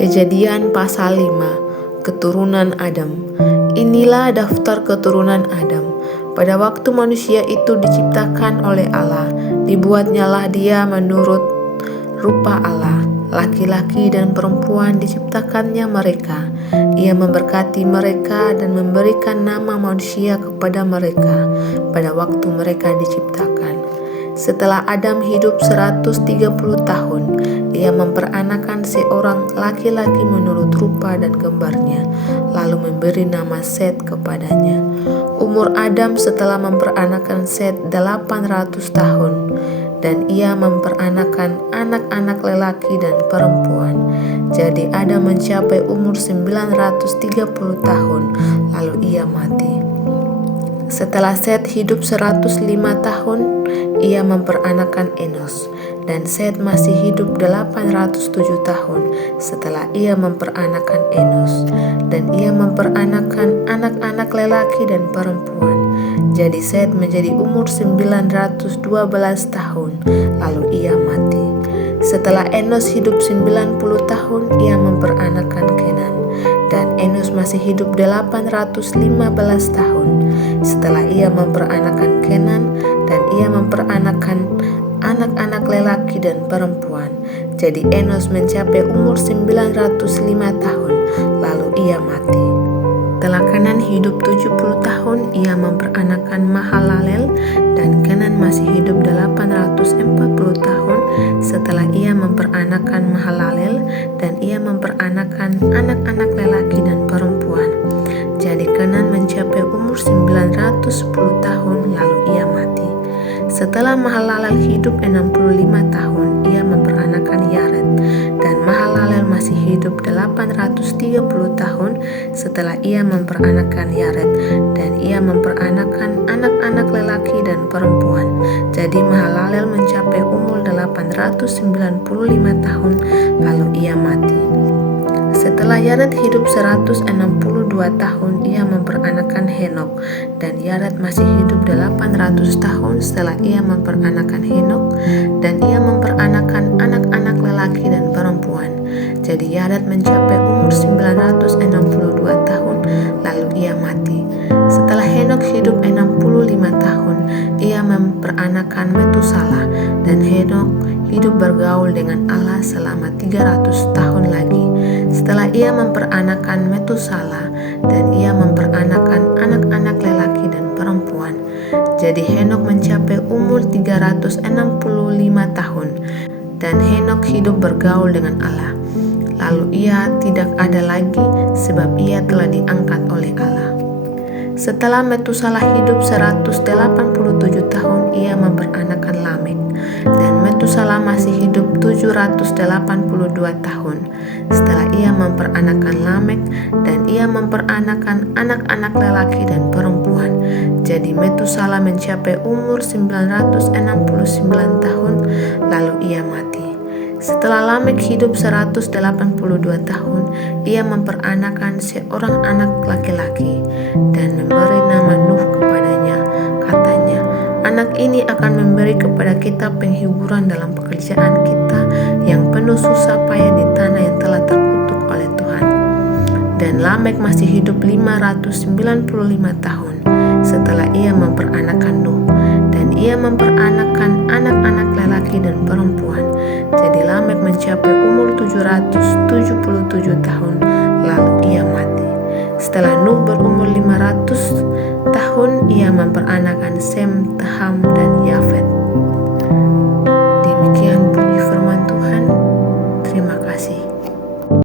Kejadian pasal 5, keturunan Adam. Inilah daftar keturunan Adam. Pada waktu manusia itu diciptakan oleh Allah, dibuatnyalah dia menurut rupa Allah. Laki-laki dan perempuan diciptakannya mereka. Ia memberkati mereka dan memberikan nama manusia kepada mereka pada waktu mereka diciptakan. Setelah Adam hidup 130 tahun, ia memperanakan seorang laki-laki menurut rupa dan gambarnya, lalu memberi nama Set kepadanya. Umur Adam setelah memperanakan Set 800 tahun, dan ia memperanakan anak-anak lelaki dan perempuan. Jadi Adam mencapai umur 930 tahun, lalu ia mati. Setelah Set hidup 105 tahun, ia memperanakan Enos, dan Set masih hidup 807 tahun setelah ia memperanakan Enos, dan ia memperanakan anak-anak lelaki dan perempuan. Jadi Set menjadi umur 912 tahun, lalu ia mati. Setelah Enos hidup 90 tahun, ia memperanakan Kenan, dan Enos masih hidup 815 tahun setelah ia memperanakan Kenan, dan ia memperanakan anak-anak lelaki dan perempuan. Jadi Enos mencapai umur 905 tahun, lalu ia mati. Setelah Kenan hidup 70 tahun, ia memperanakan Mahalalel, dan Kenan masih hidup 840 tahun setelah ia memperanakan Mahalalel, dan ia memperanakan anak-anak lelaki dan perempuan. Jadi Kenan mencapai umur 910 tahun, lalu ia mati. Setelah Mahalalel hidup 65 tahun, ia memperanakan Yared, dan Mahalalel masih hidup 830 tahun setelah ia memperanakan Yared, dan ia memperanakan anak-anak lelaki dan perempuan. Jadi Mahalalel mencapai umur 895 tahun, lalu ia mati. Setelah Yared hidup 162 tahun, ia memperanakan Henok, dan Yared masih hidup 800 tahun setelah ia memperanakan Henok, dan ia memperanakan anak-anak lelaki dan perempuan. Jadi Yared mencapai umur 962 tahun, lalu ia mati. Setelah Henok hidup 65 tahun, ia memperanakan Metusala, dan Henok hidup bergaul dengan Allah selama 300 tahun lagi. Setelah ia memperanakan Metusala, dan ia memperanakan anak-anak lelaki dan perempuan. Jadi Henok mencapai umur 365 tahun, dan Henok hidup bergaul dengan Allah. Lalu ia tidak ada lagi, sebab ia telah diangkat oleh Allah. Setelah Metusala hidup 187 tahun, ia memperanakan Lamek, dan Metusala masih hidup 782 tahun setelah ia memperanakan Lamek, dan ia memperanakan anak-anak lelaki dan perempuan. Jadi Metusala mencapai umur 969 tahun, lalu ia mati. Setelah Lamek hidup 182 tahun, ia memperanakan seorang anak laki-laki dan memberi nama Nuh kepadanya. Katanya, anak ini akan memberi kepada kita penghiburan dalam pekerjaan kita yang penuh susah payah di tanah yang telah terkutuk oleh Tuhan. Dan Lamek masih hidup 595 tahun setelah ia memperanakan Nuh, dan ia memperanakan anak-anak lelaki dan perempuan. Jadi Lamek mencapai umur 777 tahun, lalu ia mati. Setelah Nuh berumur 500 tahun, ia memperanakan Sem, Ham, dan Yafet.